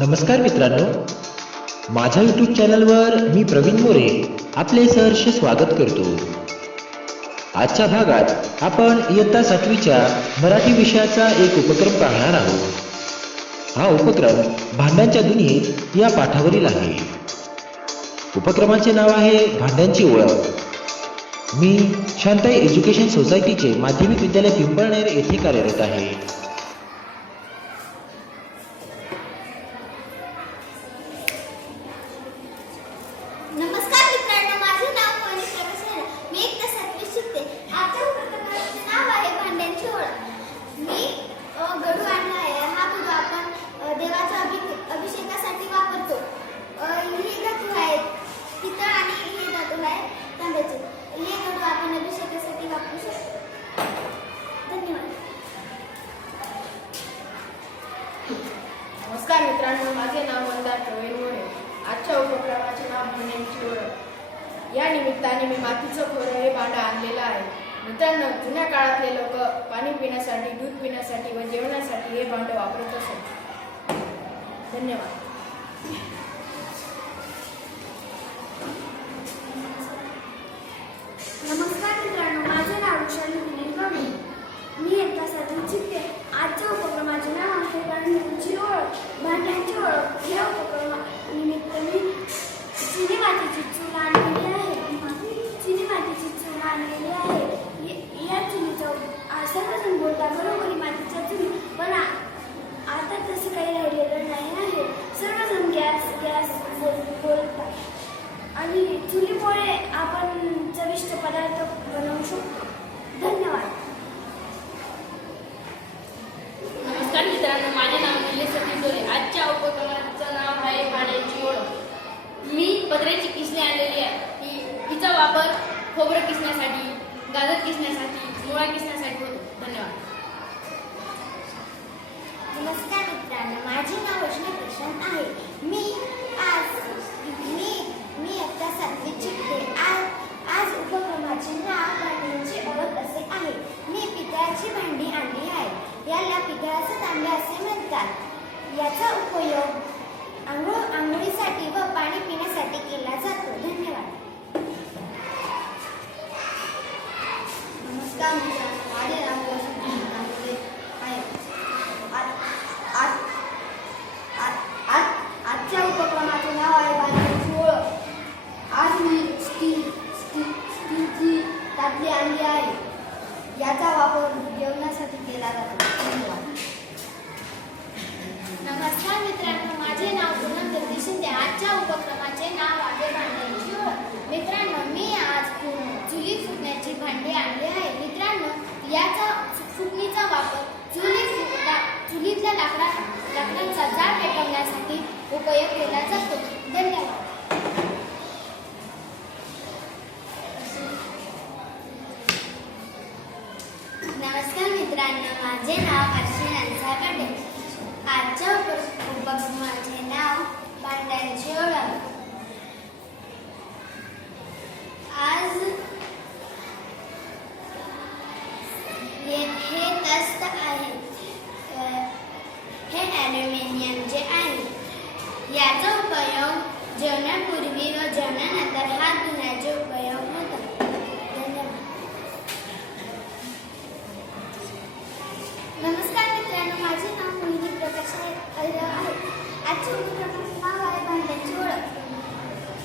नमस्कार मित्रांनो. माझ्या यूट्यूब चॅनलवर मी प्रवीण मोरे आपले सहर्ष स्वागत करतो. आजच्या भागात आपण इयत्ता सातवीच्या मराठी विषयाचा एक उपक्रम पाहणार आहोत. हा उपक्रम भांड्यांच्या दुनियेत या पाठावरील आहे. उपक्रमाचे नाव आहे भांड्यांची ओळख. मी शांताई एज्युकेशन सोसायटीचे माध्यमिक विद्यालय पिंपळनेर येथे कार्यरत आहे. नमस्कार मित्रांनो माझे नाव मोनिका रसायन मी एक तास सातवी शिकते. आजच्या उपक्रमाचे नाव आहे भांड्यांची ओळख. मी अ, गडू आणला आहे. हा गडू आपण अ, देवाच्या अभि अभिषेकासाठी वापरतो. अ, हे धातू आहेत पितळ आणि हे धातू आहे तांब्याचे. हे गडू आपण अभिषेकासाठी वापरू शकतो. धन्यवाद. नमस्कार मित्रांनो माझे नाव मंदार प्रवीण मोरे. आजच्या उपक्रमाचे नाव भांड्यांची ओळख. या निमित्ताने मी मातीचं खोरं हे भांडं आणलेलं आहे. मित्रांनो जुन्या काळातले लोक पाणी पिण्यासाठी दूध पिण्यासाठी व जेवणासाठी हे भांडं वापरत असत. धन्यवाद नमस्कार मित्रांनो माझे नाव वैशाली दिलीप गवळी मी एकदा सातवीत शिकते आजच्या उपक्रमाचे नाव आहे भांड्यांची ओळख भांड्यांची ओळख या उपक्रमानिमित्त मी चिनी मातीची चूल आणलेली आहे चिनी मातीची चूल आणलेली आहे य- या चुलीचा आ- सर्वजण बोलता बरोबरी मातीच्या चुली पण आ- आता काही राहिलेलं नाही आहे. सर्वजण गॅस गॅस बोल बोलतात. आणि चुलीमुळे आपण चविष्ट पदार्थ बनवू शकतो. धन्यवाद. नमस्कार मित्रांनो माझे नाव निलेश सतीश डोले आजच्या उपक्रमाचं नाव आहे पाण्याची ओळख. मी पत्र्याची किसणी आणलेली आहे. तिचा वापर खोबरं किसण्यासाठी गाजर किसण्यासाठी मुळा किसण्यासाठी होतो धन्यवाद नमस्कार मित्रांनो माझे नाव वैष्णव आहे. मी आज मी मी आता सातवीत शिकते आज आज उपक्रमाचे नाव भांड्यांची ओळख असे आहे. मी पितळाची भांडी आणली आहे. याला पितळाचे तांबे असे म्हणतात. याचा उपयोग आंघोळ आंघोळीसाठी व पाणी पिण्यासाठी केला जातो. धन्यवाद. नमस्कार माझे नाव वसंत नागरे आहे आज आज आज आज आजच्या उपक्रमाचे नाव आहे भांड्यांची ओळख आज मी स्टील स्टील स्टीलची ताटली आणली आहे याचा वापर जेवणासाठी केला जातो धन्यवाद नमस्कार मित्रांनो माझे नाव पूनम जगदीश शिंदे आजच्या उपक्रमाचे नाव आहे भांड्यांची ओळख मित्रांनो मी आज चुली फुटण्याची भांडी आणली आहे मित्रांनो याचा फुटणीचा वापर चुली फुटला चुलीतल्या लाकडा लाकडांचा जाळ पेटवण्यासाठी उपयोग केला जातो. धन्यवाद. नमस्कार मित्रांनो माझे नाव अश्विन अंसाकडे आजच्या उपक्रम माझे नाव भांड्यांची ओळख. आज हे हे तस्त आहे. हे ॲल्युमिनियमचे आहे. याचा उपयोग जेवणापूर्वी व जेवणानंतर हात धुण्याचे उपयोग होतात धन्यवाद नमस्कार मित्रांनो माझे नाव मोहिनी प्रकाश अहिरा आहे आजच्या उपक्रमाचे नाव आहे भांड्यांची ओळख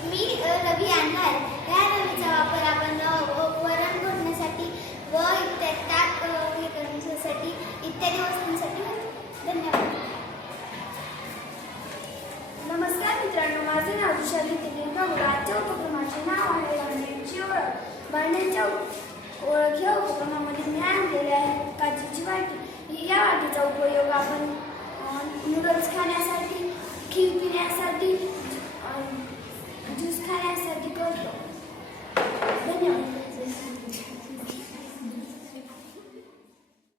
मी अ, रवी आणला आहे या रवीचा वापर आपण अ, व- वरण भरण्यासाठी व इत्यादी ताक अ, हे करण्यासाठी इत्यादी वस्तूंसाठी होतो. धन्यवाद नमस्कार मित्रांनो माझे नाव विशाली दिलीप गौड आजच्या उपक्रमाचे नाव आहे भांड्यांची ओळख. भांड्यांच्या ओळख या उपक्रमामध्ये मी आणलेले आहे काचेची वाटी. या वाटीचा उपयोग आपण नूडल्स खाण्यासाठी खीर पिण्यासाठी